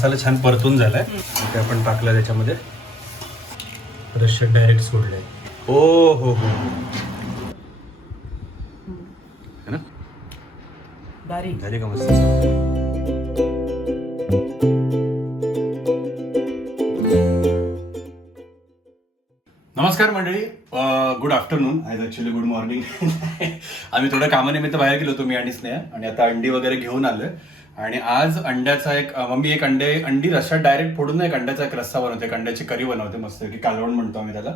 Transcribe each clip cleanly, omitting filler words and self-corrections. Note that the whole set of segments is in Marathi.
मसाला छान परतून झालाय. ते आपण टाकलं त्याच्यामध्ये. रश्यात डायरेक्ट सोडले. ओ हो हो है ना. झाली का मस्त. नमस्कार मंडळी. Good afternoon. आज ॲक्च्युली गुड मॉर्निंग. आम्ही थोड्या कामानिमित्त बाहेर गेलो होतो मी आणि स्नेहा, आणि आता अंडी वगैरे घेऊन आलोय. आणि आज अंड्याचा एक मम्मी एक अंडी रश्यात डायरेक्ट फोडून एक अंड्याचा एक रस्सा बनवते, अंड्याची करी बनवते मस्त की कालवण म्हणतो आम्ही त्याला.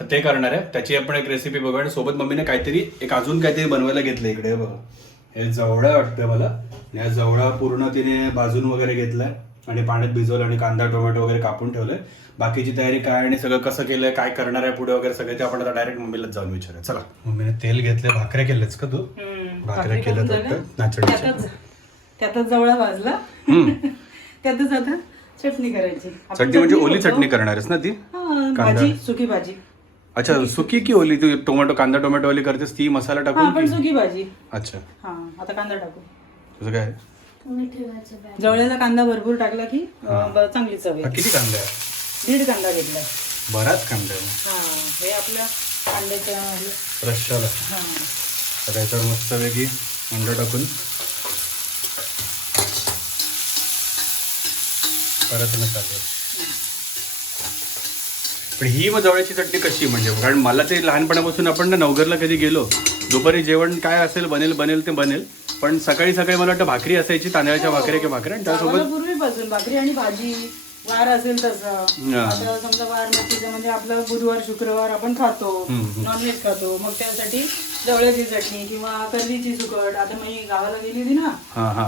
तर ते करणार आहे. त्याची आपण एक रेसिपी बघू. आणि सोबत मम्मीने काहीतरी अजून काहीतरी बनवायला घेतलं. इकडे बघा, हे जवळा वाटतं मला. या जवळा पूर्ण तिने भाजून वगैरे घेतलाय आणि पाण्यात भिजवलं आणि कांदा टोमॅटो वगैरे कापून ठेवलंय. बाकीची तयारी काय आणि सगळं कसं केलंय, काय करणार आहे पुढे वगैरे सगळे ते आपण आता डायरेक्ट मम्मीलाच जाऊन विचारूया. चला. मम्मीने तेल घेतलंय. भाकऱ्या केल्याच का तू? भाकऱ्या केल्यात वाटतं नाचणीच्या. त्यातच जवळा भाजला. त्यातच आता चटणी करायची. चटणी म्हणजे ओली चटणी करणार आहेस ना ती? भाजी, सुकी भाजी. अच्छा, सुकी की ओली? तू टोमॅटो कांदा टोमॅटो वाली करतेस ती मसाला टाकून? पण सुकी भाजी. अच्छा. आता कांदा टाकू. तुझं काय? जवळ्याला कांदा भरपूर टाकला की चांगली चव येते. किती कांदा आहे? 1.5 कांदा घेतलाय. बराच कांदा आहे. हे आपल्या अंड्याच्या रश्याला. त्याच्यावर मस्त वेगळी अंडा टाकून परत चालेल. पण ही मग जवळची चटणी कशी? म्हणजे कारण मला ते लहानपणापासून आपण ना नवघरला कधी गेलो, दुपारी जेवण काय असेल बनेल ते बनेल, पण सकाळी सकाळी मला वाटतं भाकरी असायची, तांदळाच्या भाकरी किंवा भाकरी, आणि त्यासोबत पूर्वीपासून भाकरी आणि भाजी. वार असेल तसं. आता समजा वार नसतील म्हणजे आपलं बुधवार शुक्रवार आपण खातो, नॉनव्हेज खातो, मग त्यासाठी जवळची चटणी किंवा कर्दीची सुकट. आता मी गावाला गेली होती ना,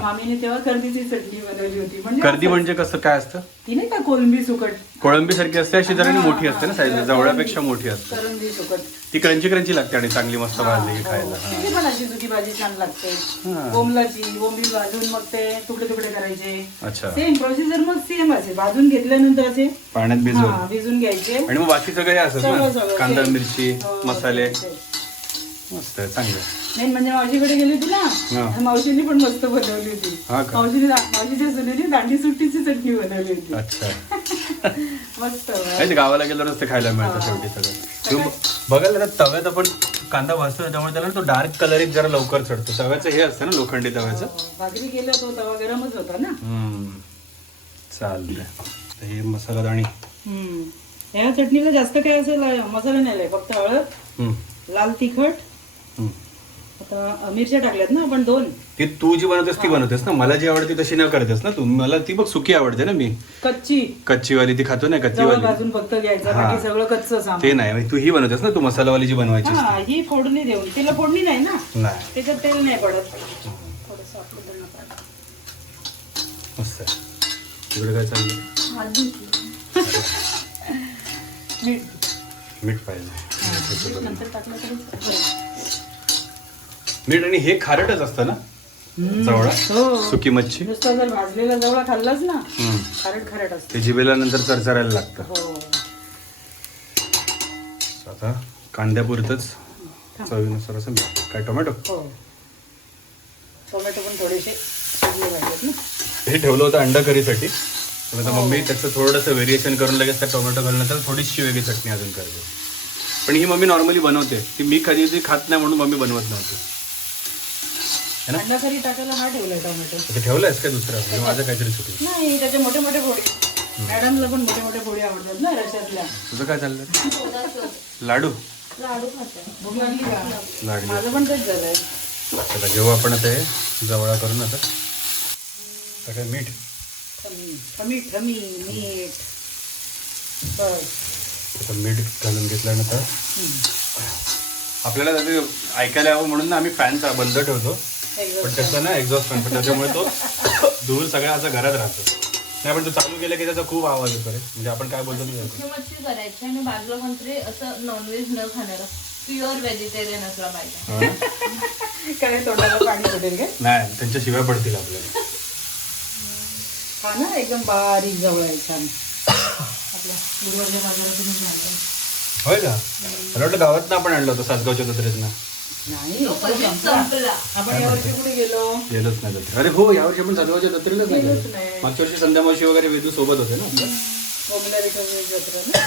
मामीने तेव्हा कर्दीची चटणी बनवली होती. म्हणजे कर्दी म्हणजे कसं काय असतं? ती नाही का कोलंबी सुकट, कोळंबी सारखी असते, अशी जरा मोठी असते ना साईज, जवळापेक्षा मोठी असते. करंदी सुकट ती क्रंची क्रंची लागते आणि चांगली मस्त भाजली खायला. ती पण अशी सुकी भाजी छान लागते. बोंबील भाजून मग ते तुकडे तुकडे करायचे. अच्छा. सेम प्रोसिजर मग सेम असेल. भाजून घेतल्यानंतर असे पाण्यात भिजून घ्यायचे. आणि मग बाकी सगळे असत ना, सगळं कांदा मिरची मसाले. मस्त चांगलं. मेन म्हणजे मावशीकडे गेली होती ना, मावशीने पण मस्त बनवली होती. मावशीच्या सुनेने दांडी सुट्टीची चटणी बनवली होती. अच्छा. मस्त. गावाला गेलो नसते खायला मिळतं शेवटी सगळं. बघायला तव्यात आपण कांदा भाजतो, त्यामुळे त्याला तो डार्क कलर एक जरा लवकर चढतो. तव्याचं हे असतं ना, लोखंडी तव्याचं. भाकरी केलं तो तवा गरमच होता ना. चालतंय. हे मसाला दाणी. ह्या चटणीला जास्त काय असेल मसाला नाही आलाय, फक्त हळद, लाल तिखट, आता मिरच्या टाकल्यात ना आपण 2. ती तू जी बनवतेस ती बनवतेस ना? मला जी आवडते तशी न करतेस ना तू? मला ती बघ सुकी आवडते ना. मी कच्ची वाली ती खातो ना, कच्ची वाली भाजून फक्त घ्यायचं, बाकी सगळं कच्चं सामान. ते नाही, तू ही बनवतेस ना, तू मसालावाली जी बनवायची. ही फोडणी देऊन. तिला फोडणी नाही ना, नाही त्याच्यात तेल नाही पडत. मस्त. तिकडे काय चाललं? मीठ पाहिजे. नंतर टाकलं तरी मीठ. आणि हे खारटच असतं ना जवळा? सुकी मच्छी. नुसता जर भाजलेला जवळा खाल्लाच ना, खारट असतं. ते जिभेला नंतर चरचरायला लागतं. आता कांद्यापुरतच चवीनुसार असं काय टोमॅटो. टोमॅटो पण थोडेसे पाहिजेत ना. हे ठेवलं होतं अंडा करीसाठी, पण आता मम्मी त्याचं थोडंसं व्हेरिएशन करून लगेच त्या टोमॅटो घालण्याचं थोडीशी वेगळी चटणी अजून करते. पण ही मम्मी नॉर्मली बनवते. ती मी कधी खात नाही म्हणून मम्मी बनवत नव्हती. अंडा करी टाकायला हा ठेवलाय टोमॅटो. ते ठेवलंयस का दुसरं? माझं काहीतरी चुकलं. नाही, त्याचे मोठे मोठे फोडी. मॅडमला पण मोठे मोठे फोडी आवडतात ना रश्यातल्या. तुझं काय चाललंय? लाडू. भूक लागली का? लागली. माझं पण तेच झालंय. चला घेऊ आपण आता हे जवळा करून. आता मीठ. मीठ. आता मीठ घालून घेतल्यानंतर आपल्याला ते ऐकायला यावं म्हणून ना आम्ही फॅन बंद ठेवतो, पण त्याचा ना एक्झॉस्ट फॅन, पण त्याच्यामुळे तो धूर सगळा असा घरात राहतो. नाही, पण तो चालू केला की त्याचा खूप आवाज येतो रे. म्हणजे आपण काय बोलतो मच्छी करायची आणि बाजूला कोणतरी असं नॉनव्हेज न खाणारा प्युअर व्हेजिटेरियन असला पाहिजे. काय तोंडाला पाणी सुटेल काय? नाही, त्यांच्या शिवाय पडतील आपल्याला. हा ना, एकदम बारीक जवळ आहे छान. आपल्या गुरुवारच्या बाजारातून. होय का? मला वाटतं गावात ना आपण आणलं होतं सासगावच्या जत्रेत ना. नाही तो कधीच संपला. आपण यावर्षी कुठे गेलो? गेलोच नाही जत्रा. अरे हो, यावर्षी आपण सदवाच्या जत्रेलाच नाही गेलोच गेलो. नाही. मागच्या वर्षी संध्या मावशी वगैरे वेदू सोबत होते ना आपल्या. बोमला रिकामी जत्रा ना.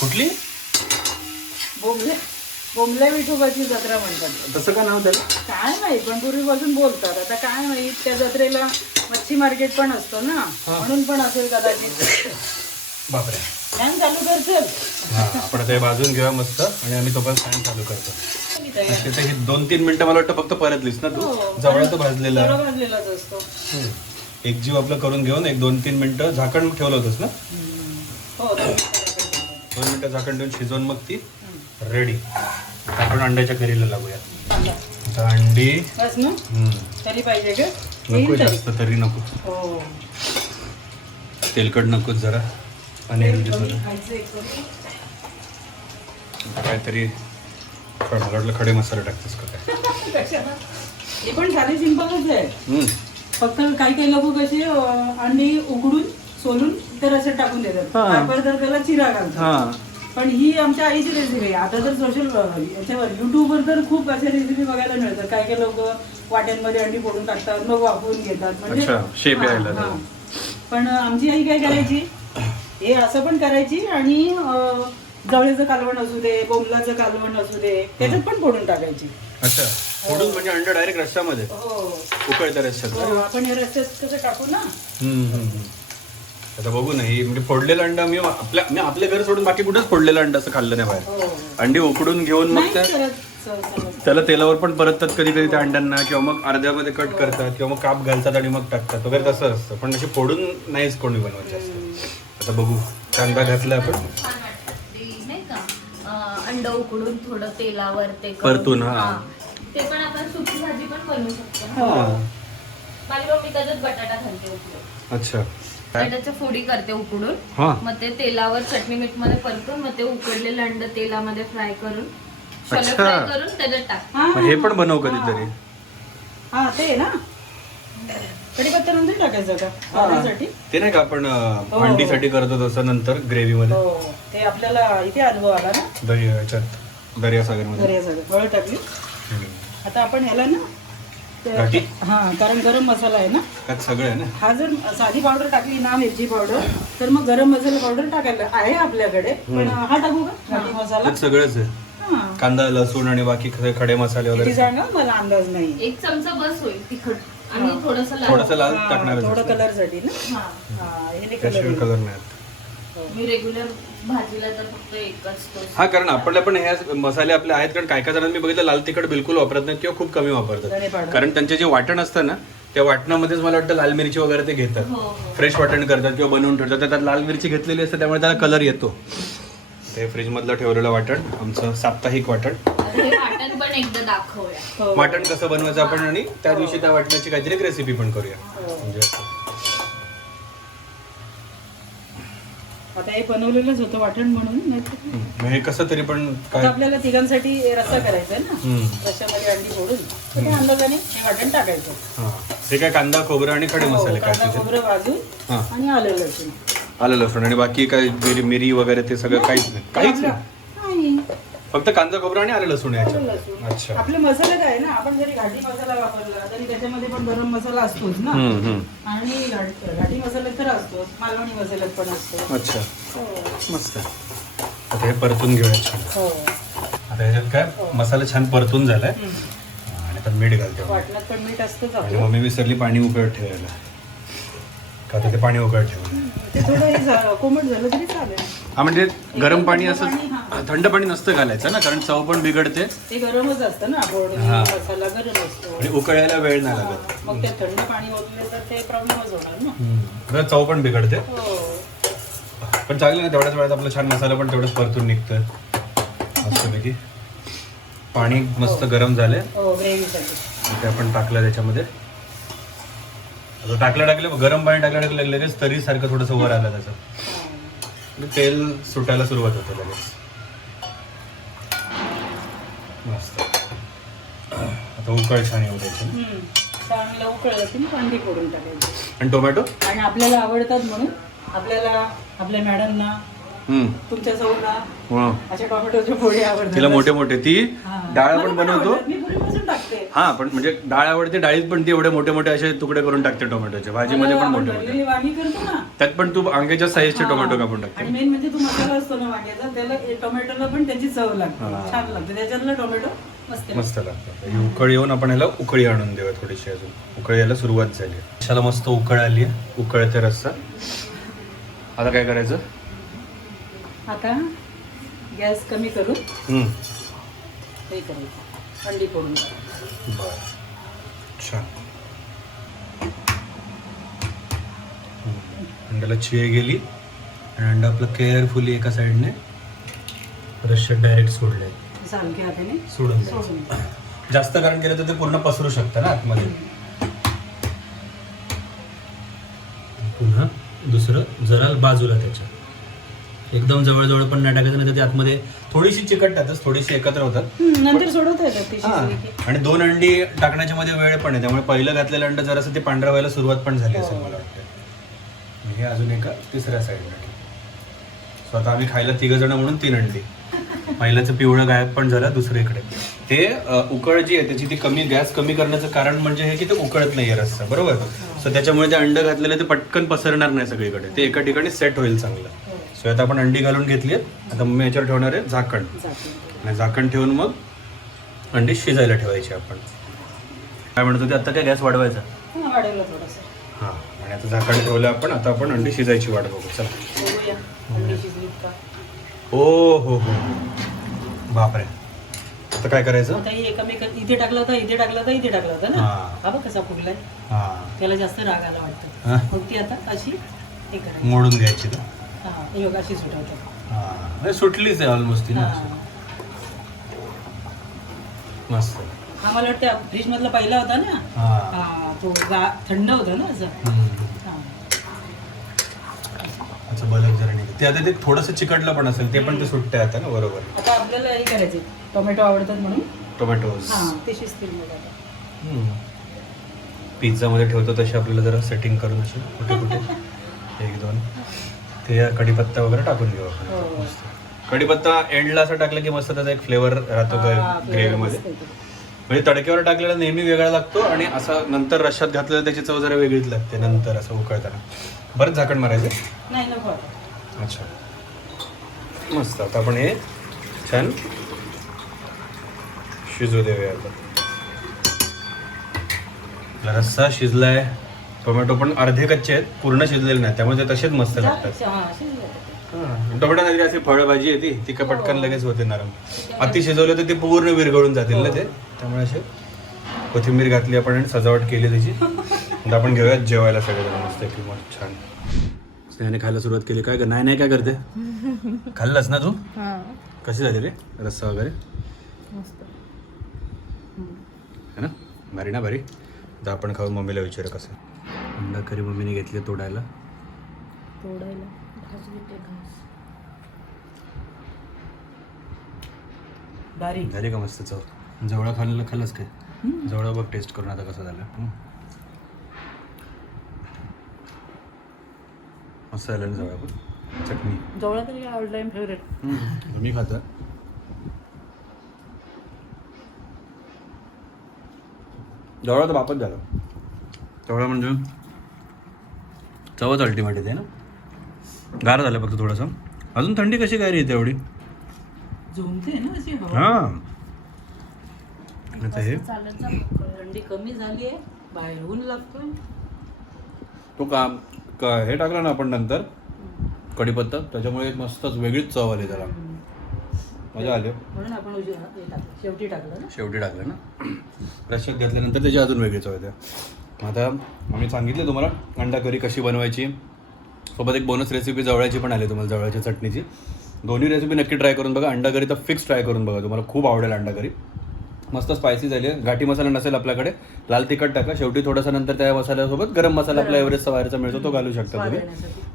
कुठली? बोमल्या विठोबाची जत्रा म्हणतात. तसं का नाव त्याला? काय माहित, पण पूर्वीपासून बोलतात. आता काय माहित, त्या जत्रेला मच्छी मार्केट पण असतो ना, म्हणून पण असेल कदाचित. बापरे. फॅन चालू कर चल. हा, आपण आता हे भाजून घेऊया मस्त आणि आम्ही तोपर्यंत फॅन चालू करतो. तिथे ही 2-3 मिनिटं मला वाटतं फक्त परतलीस ना तू. जवळ तर भाजलेला थोडा भाजलेलाच असतो. एक जीव आपलं करून घेऊन एक 2-3 मिनिटं झाकण ठेवलं होतंस ना. हो 2 मिनिटं झाकण ठेवून शिजवून मग ती रेडी. आपण अंड्याच्या करीला लागूया. आता अंडी बस ना. तरी पाहिजे का? नको जास्त, तरी नको. हो तेलकट नकोच जरा. आणि खायचं एक करून. काहीतरी मला वाटलं खडे मसाले टाकतेस का काय. कशाला? हे पण साधी सिंपलच आहे. फक्त काही काही लोक कसे अंडी उकडून सोलून तर असं टाकून देतात. वापर तर त्याला चिरा घालतात. पण ही आमच्या आईची रेसिपी आहे. आता तर सोशल याच्यावर युट्यूबवर तर खूप अशा रेसिपी बघायला मिळतात. काही काही लोक वाट्यांमध्ये अंडी फोडून टाकतात, मग वाफवून घेतात. म्हणजे शेप यायला. हा. पण आमची आई काय करायची, हे असं पण करायची आणि जवळचं कालवण असू दे, बोंबलाचं कालवण असू दे, त्याच्यात पण फोडून टाकायची. अच्छा, फोडून म्हणजे अंडा डायरेक्ट रस्त्यामध्ये हो उकळत्या रस्त्यात. हो, आपण हे रस्त्यात कसं टाकू ना. आता बघू ना, ही म्हणजे फोडलेला अंडा मी आपल्या घर सोडून बाकी कुठेच फोडलेला अंडा असं खाल्लं नाही बाहेर. हो. अंडी उकडून घेऊन मग नाही त्या करत सहसा. त्याला तेलावर पण परततात कधी कधी त्या अंड्यांना, किंवा मग अर्ध्यामध्ये कट करतात किंवा मग काप घालतात आणि मग टाकतात वगैरे, तसं असतं. पण अशी फोडून नाहीच कोणी बनवायचे असतं. आता बघू, कांदा घातला आपण छान वाटतं ते, नाही का? अंड उकडून थोडं तेलावर ते करून. परतून. हा, ते पण आपण सुकी भाजी पण बनवू शकतो ना. हा. माझी मम्मी त्याच्यात बटाटा घालते उकडून. अच्छा. बटाट्याच्या फोडी करते उकडून. हा. मग ते तेलावर चटणी मीठ मध्ये परतून मग ते उकडलेलं अंड तेलामध्ये फ्राय करून, शॉलो अच्छा. फ्राय करून त्याच्यात टाक. मग हे पण बनव कधीतरी. हा ते ना, कढीपत्ता नंतर टाकायचं का खाण्यासाठी? ते नाही का आपण अंडीसाठी करतो तसं, नंतर ग्रेव्ही मध्ये. हो, ते आपल्याला इथे अनुभव आला ना. दर्यासागर मध्ये. दर्यासागर हळद टाकली. आता आपण ह्याला ना घाटी? हा, कारण गरम मसाला आहे ना. त्यात सगळं आहे ना. हा जर साधी पावडर टाकली ना, मिरची पावडर, तर मग गरम मसाला पावडर टाकायला आहे आपल्याकडे. पण हा टाकू का घाटी मसाला? त्यात सगळंच आहे. हा, कांदा, लसूण आणि बाकी खडे मसाले किती वगैरे. सांगा मला अंदाज नाही. 1 चमचा बस होईल तिखट आणि थोडंसं थोडंसं लाल हा, टाकणार थोडं कलर साठी ना. हा. हा, ह्याने त्याशिवाय कलर कलर नाही. मी रेग्युलर भाजीला तर फक्त एकच तो. हा, कारण आपल्या पण ह्या मसाले आपले आहेत. कारण काय काय जणांनी मी बघितलं लाल तिखट बिलकुल वापरत नाही किंवा खूप कमी धने वापरतात. पावडर. कारण त्यांचे जे वाटण असतं ना, त्या वाटणामध्येच मला वाटतं लाल मिरची वगैरे ते घेतात. हो, हो. फ्रेश वाटण करतात किंवा बनवून ठेवतात. तर त्यात लाल मिरची घेतलेली असते, त्यामुळे त्याला कलर येतो. ते फ्रीज मधलं ठेवलेलं वाटण, आमचं साप्ताहिक वाटण. हे वाटण पण एकदा दाखवूया. हो. वाटण कसं बनवायचं आपण, आणि त्या दिवशी त्या वाटणाची काहीतरी एक रेसिपी पण करूया. हो. म्हणजे आता हे बनवलेलंच होतं वाटण म्हणून. नाहीतर मग हे कसं तरी पण आता काय. आपल्याला तिघांसाठी रस्सा करायचा आहे ना. रश्श्यामध्ये अंडी फोडून तर त्या अंदाजाने हे वाटण टाकायचं. हा, ते काय कांदा, खोबरं आणि खडे मसाले काय कांदा तिथे. खोबरं भाजून हा, आणि आलं लसूण. आलं लसूण आणि बाकी काय मिरी वगैरे ते सगळं काहीच नाही. काहीच नाही, नाही, फक्त कांदा, खोबरं आणि आलं लसूण आलं याच्यात. लसूण. अच्छा. आपले मसाले काय आहे ना, आपण जरी घाटी मसाला वापरला तरी त्याच्यामध्ये पण गरम मसाला असतोच ना. आणि घाटी मसाल्यात तर असतोच, मालवणी मसाल्यात पण असतो. अच्छा, हो. मस्त. आता हे परतून घेऊया छान. हो. आता ह्याच्यात काय मसाला छान परतून झालाय. आणि आता मीठ घालते. वाटणात पण मीठ असतंच आणि आपलं. मम्मी विसरली पाणी उकळत ठेवायला. का तर ते पाणी उकळत ठेवलं. ते थोडं हे कोमट झालं तरी चालेल. हा, म्हणजे गरम पाणी थंड असं पाणी, हा. थंड पाणी नसतं घालायचं ना, कारण चव पण बिघडते. ते गरमच असतं ना, फोडणी हा. मसाला गरम असतो. आणि उकळायला वेळ नाही लागत. मग ते थंड पाणी ओतले तर ते प्रॉब्लेमच होणार ना. खरं चव पण बिघडते. हो. पण चांगलं ना, तेवढ्याच वेळात आपलं छान मसाला पण तेवढंच परतून निघतं मस्तपैकी. पाणी मस्त गरम झालंय. हो, ग्रेव्हीसाठी. ते आपण टाकलं त्याच्यामध्ये. आता टाकलं गरम पाणी टाकलं लगेच तरी सारखं थोडंसं वर आलं त्याचं. म्हणजे तेल सुटायला सुरुवात होते लगेच. मस्त. आता उकळ छान येऊ द्यायची. चांगलं उकळलं की मग अंडी फोडून टाकायची. आणि टोमॅटो आणि आपल्याला आवडतात म्हणून आपल्याला आपल्या मॅडमना तुमच्या चवला हो. अशा टोमॅटोच्या फोडी आवडतात. तिला मोठे मोठे ती हा. डाळ मला पण बनवतो आवडतात. मी पूर्वीपासून टाकते. हा पण म्हणजे डाळ आवडते डाळीत पण ती एवढे मोठे मोठे असे तुकडे करून टाकते टोमॅटोचे भाजीमध्ये पण आपण मोठे मोठे भरलेली वांगी करतो ना त्यात पण तू अंग्याच्या साईजचे हा. टोमॅटो कापून आणि टाकते मेन म्हणजे तू मसाला असतो ना वांग्याचा त्याला टोमॅटोला पण त्याची चव लागते हा. छान लागते त्याच्यातला टोमॅटो मस्त लागतो. मस्त लागतं ही उकळी येऊन आपण याला उकळी आणून देऊया थोडीशी अजून उकळी यायला सुरुवात झाली अशाला मस्त उकळ आली आहे उकळते रस्सा आता काय करायचं आता गॅस कमी करून हम्म. हे करायचं अंडी फोडून टाकायची. बरं छान अंड्याला चिरे गेली आणि अंडा आपलं केअरफुली एका साईडने रश्यात डायरेक्ट सोडले सारख्या हाताने सोडून सोडून द्यायचं. जास्त कारण केलं तर ते पूर्ण पसरू शकतं ना आतमध्ये पुन्हा दुसरं जरा बाजूला त्याच्या एकदम जवळजवळ पण नाही टाकायचं नाही तर ते आतमध्ये थोडीशी चिकटतातच थोडीशी एकत्र होतात नंतर सोडवता येतात ती शिजली की. आणि 2 अंडी टाकण्याच्या मध्ये वेळ पण आहे त्यामुळे पहिलं घातलेलं अंड जरासं ते पांढरा व्हायला सुरुवात पण झाली असेल मला वाटतं हे अजून एका तिसऱ्या साईडला सो आता आम्ही खायला 3 जण म्हणून 3 अंडी पहिल्याचं पिवळं गायब पण झालं दुसरीकडे ते उकळ जी आहे त्याची ती कमी गॅस कमी करण्याचं कारण म्हणजे हे की ते उकळत नाहीये रस्सा बरोबर सो त्याच्यामुळे ते अंड घातलेलं ते पटकन पसरणार नाही सगळीकडे ते एका ठिकाणी सेट होईल चांगलं सो आता आपण अंडी घालून घेतली आता मम्मी याच्यावर ठेवणार आहे झाकण आणि झाकण ठेवून मग अंडी शिजायला ठेवायची आपण काय म्हणतो ते आता काय गॅस वाढवायचा हा, वाढवलं थोडंसं हां आणि आता झाकण ठेवलं आपण आता आपण अंडी शिजायची वाट बघू चला बघूया अंडी शिजलीत का. हो बापरे आता काय करायचं आता हे एकमेक इथे टाकलं होतं इथे टाकलं होतं इथे टाकलं होतं ना हा. हा बघ कसा फुगलाय हां त्याला जास्त राग आला वाटतं हा. मग ती आता अशी हे करायची मोडून घ्यायची का हा योग अशी सुटवतो हां सुटलीच आहे ऑलमोस्ट ती ना हा मस्त हा मला वाटतं फ्रीज मधला पहिला होता ना हां हा तो थंड होता ना असं हा. अच्छा बलक जरा निघत ते आता ते थोडंसं चिकटलं पण असेल ते पण ते सुटते आता ना बरोबर आता आपल्याला हे करायचे टोमॅटो आवडतात म्हणून टोमॅटोज हा ते शिजतील मग आता पिझ्झा मध्ये ठेवतो तसे आपल्याला जरा सेटिंग करून असे कुठे कुठे 1-2 ते कढीपत्ता वगैरे टाकून घेऊ आपण हो. मस्त कढीपत्ता एंडला असं टाकलं की मस्त त्याचा एक फ्लेवर राहतो हा, ग्रेव्हीमध्ये म्हणजे तडक्यावर टाकलेला नेहमी वेगळा लागतो आणि असं नंतर रश्यात घातलेलं त्याची चव जरा वेगळीच लागते नंतर असं उकळताना बरंच झाकण मारायचं नाही नको आता. अच्छा मस्त आता आपण हे छान शिजू देऊया आता रस्सा शिजलाय टोमॅटो पण अर्धे कच्चे आहेत पूर्ण शिजलेले नाही त्यामुळे ते तसेच मस्त लागतात हा, शिजलं. टोमॅटो नाही अशी फळभाजी आहे ती का पटकन लगेच होते नरम अति शिजवलं तर ते पूर्ण विरघळून जातील ना ते त्यामुळे असे कोथिंबीर घातली आपण आणि सजावट केली त्याची आता आपण घेऊयात जेवायला सगळेजण मस्त की मग छान स्नेहाने खायला सुरुवात केली काय नाही काय करते खाल्लंस ना तू कशी झाली रे रस्सा वगैरे है ना भारी ना भारी आता आपण खाऊ मम्मीला विचार कसं अंडा करी मम्मीने घेतली तोडायला बारीक झाली का मस्त चव जवळा खाल्लंस काय जवळा बघ टेस्ट करून आता कसं झालं मस्त झालं ना जवळ पण चटणी जवळ तरी ऑल टाइम फेवरेट मी खाता जवळ तर बापच झालं जवळ म्हणजे चवच अल्टिमेट येते ना गार झालं फक्त थोडंसं अजून थंडी कशी काय रे येते एवढी झोमते ना अशी हवा. हां आता हे थंडी कमी झाली आहे बाहेर ऊन लागतोय तो हे टाकलं ना आपण नंतर कढीपत्ता त्याच्यामुळे एक मस्तच वेगळीच चव आली त्याला मजा आली म्हणून आपण शेवटी टाकलं ना शेवटी टाकलं ना रश्यात घेतल्यानंतर त्याची अजून वेगळी चव येते आता आम्ही सांगितले तुम्हाला अंडा करी कशी बनवायची सोबत एक बोनस रेसिपी जवळची पण आली तुम्हाला जवळच्या चटणीची दोन्ही रेसिपी नक्की ट्राय करून बघा अंडा करी तर फिक्स ट्राय करून बघा तुम्हाला खूप आवडेल अंडा करी मस्त स्पायसी झाली आहे घाटी मसाला नसेल आपल्याकडे लाल तिखट टाका शेवटी थोडासा नंतर त्या मसाल्यासोबत गरम मसाला आपला एव्हरेस्टचा बाहेरचा मिळतो तो घालू शकता तुम्ही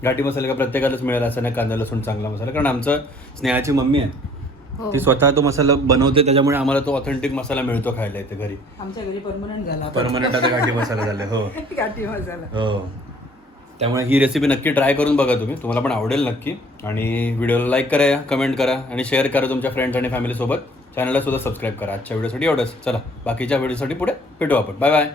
घाटी मसाला का प्रत्येकालाच मिळेल असं नाही कांदा लसूण चांगला मसाला कारण आमचं स्नेहाची मम्मी आहे ती स्वतः तो मसाला बनवते त्याच्यामुळे आम्हाला तो ऑथेंटिक मसाला मिळतो खायला इथे घरी आमच्या घरी परमनंट झाला परमनंट आता घाटी मसाला झाला हो गाठी मसाला हो त्यामुळे ही रेसिपी नक्की ट्राय करून बघा तुम्हाला पण आवडेल नक्की. आणि व्हिडिओला लाईक करा, कमेंट करा आणि शेअर करा तुमच्या फ्रेंड्स आणि फॅमिलीसोबत. चॅनलला सुद्धा सबस्क्राईब करा. आजच्या व्हिडिओसाठी एवढंच. चला बाकीच्या व्हिडिओसाठी पुढे भेटू आपण. Bye bye.